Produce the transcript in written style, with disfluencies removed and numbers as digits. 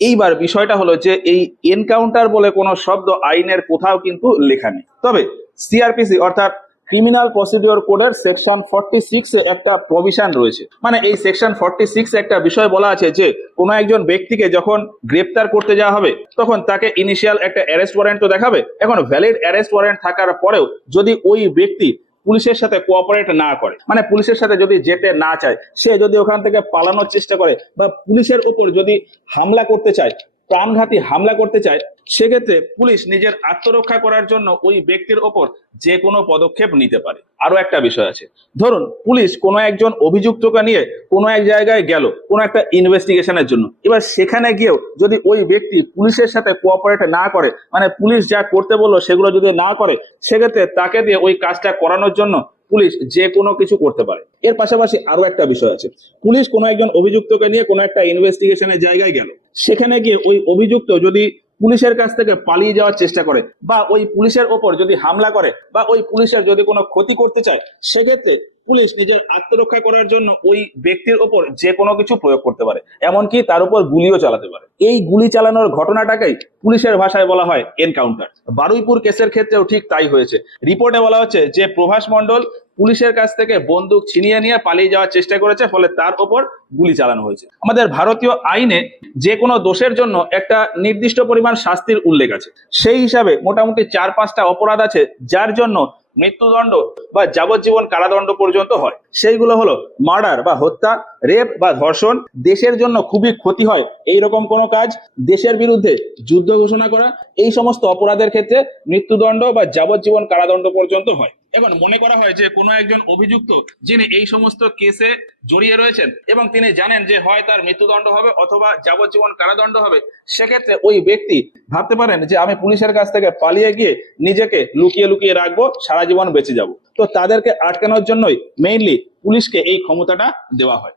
এইবার বিষয়টা হলো যে এই এনকাউন্টার বলে কোনো শব্দ আইনের কোথাও কিন্তু লেখা নেই, তবে সিআরপিসি অর্থাৎ ক্রিমিনাল প্রসিডিওর কোডের সেকশন 46 এ একটা প্রভিশন রয়েছে। মানে এই সেকশন 46 একটা বিষয় বলা আছে যে কোনো একজন ব্যক্তিকে যখন গ্রেপ্তার করতে যাওয়া হবে তখন তাকে ইনিশিয়াল একটা অ্যারেস্ট ওয়ারেন্ট তো দেখাবে। এখন ভ্যালিড অ্যারেস্ট ওয়ারেন্ট থাকার পরেও যদি ওই ব্যক্তি পুলিশের সাথে কোঅপারেট না করে, মানে পুলিশের সাথে যদি যেতে না চায়, সে যদি ওখান থেকে পালানোর চেষ্টা করে বা পুলিশের উপর যদি হামলা করতে চায়, প্রাণঘাতী হামলা করতে চায়, সেক্ষেত্রে পুলিশ নিজের আত্মরক্ষা করার জন্য ওই ব্যক্তির ওপর যে কোনো পদক্ষেপ নিতে পারে। আরো একটা বিষয় আছে, ধরুন পুলিশ কোনো একজন অভিযুক্তকে নিয়ে কোনো এক জায়গায় গেল কোনো একটা ইনভেস্টিগেশনের জন্য, এবার সেখানে গিয়েও যদি ওই ব্যক্তি পুলিশের সাথে কোঅপারেট না করে, মানে পুলিশ যা করতে বললো সেগুলো যদি না করে, সেক্ষেত্রে তাকে দিয়ে ওই কাজটা করানোর জন্য পুলিশ যে কোনো কিছু করতে পারে। এর পাশাপাশি আরো একটা বিষয় আছে, পুলিশ কোনো একজন অভিযুক্তকে নিয়ে কোনো একটা ইনভেস্টিগেশনের জায়গায় গেল, সেখানে গিয়ে ওই অভিযুক্ত যদি পুলিশের কাছ থেকে পালিয়ে যাওয়ার চেষ্টা করে বা ওই পুলিশের ওপর যদি হামলা করে বা ওই পুলিশের যদি কোনো ক্ষতি করতে চায়, সেক্ষেত্রে পুলিশ নিজের আত্মরক্ষা করার জন্য ওই ব্যক্তির ওপর যে কোনো কিছু প্রয়োগ করতে পারে, এমনকি তার উপর গুলিও চালাতে পারে। এই গুলি চালানোর ঘটনাটাকেই পুলিশের ভাষায় বলা হয় এনকাউন্টার। বারুইপুর কেসের ক্ষেত্রেও ঠিক তাই হয়েছে। রিপোর্টে বলা হচ্ছে যে প্রভাস মণ্ডল পুলিশের কাছ থেকে বন্দুক ছিনিয়ে নিয়ে পালিয়ে যাওয়ার চেষ্টা করেছে, ফলে তার ওপর গুলি চালানো হয়েছে। আমাদের ভারতীয় আইনে যে কোনো দোষের জন্য একটা নির্দিষ্ট পরিমাণ শাস্তির উল্লেখ আছে। সেই হিসাবে মোটামুটি 4-5টা অপরাধ আছে যার জন্য মৃত্যুদণ্ড বা যাবজ্জীবন কারাদণ্ড পর্যন্ত হয়। সেইগুলো হলো মার্ডার বা হত্যা, রেপ বা ধর্ষণ, দেশের জন্য খুবই ক্ষতি হয় এইরকম কোনো কাজ, দেশের বিরুদ্ধে যুদ্ধ ঘোষণা করা, এই সমস্ত অপরাধের ক্ষেত্রে মৃত্যুদণ্ড বা যাবজ্জীবন কারাদণ্ড পর্যন্ত হয়। এখন মনে করা হয় যে কোনো একজন অভিযুক্ত যিনি এই সমস্ত কেসে জড়িয়ে রয়েছেন এবং তিনি জানেন যে হয় তার মৃত্যুদণ্ড হবে অথবা যাবজ্জীবন কারাদণ্ড হবে, সেক্ষেত্রে ওই ব্যক্তি ভাবতে পারেন যে আমি পুলিশের কাছ থেকে পালিয়ে গিয়ে নিজেকে লুকিয়ে লুকিয়ে রাখবো, সারা জীবন বেঁচে যাব। তো তাদেরকে আটকানোর জন্যই মেইনলি পুলিশকে এই ক্ষমতাটা দেওয়া হয়।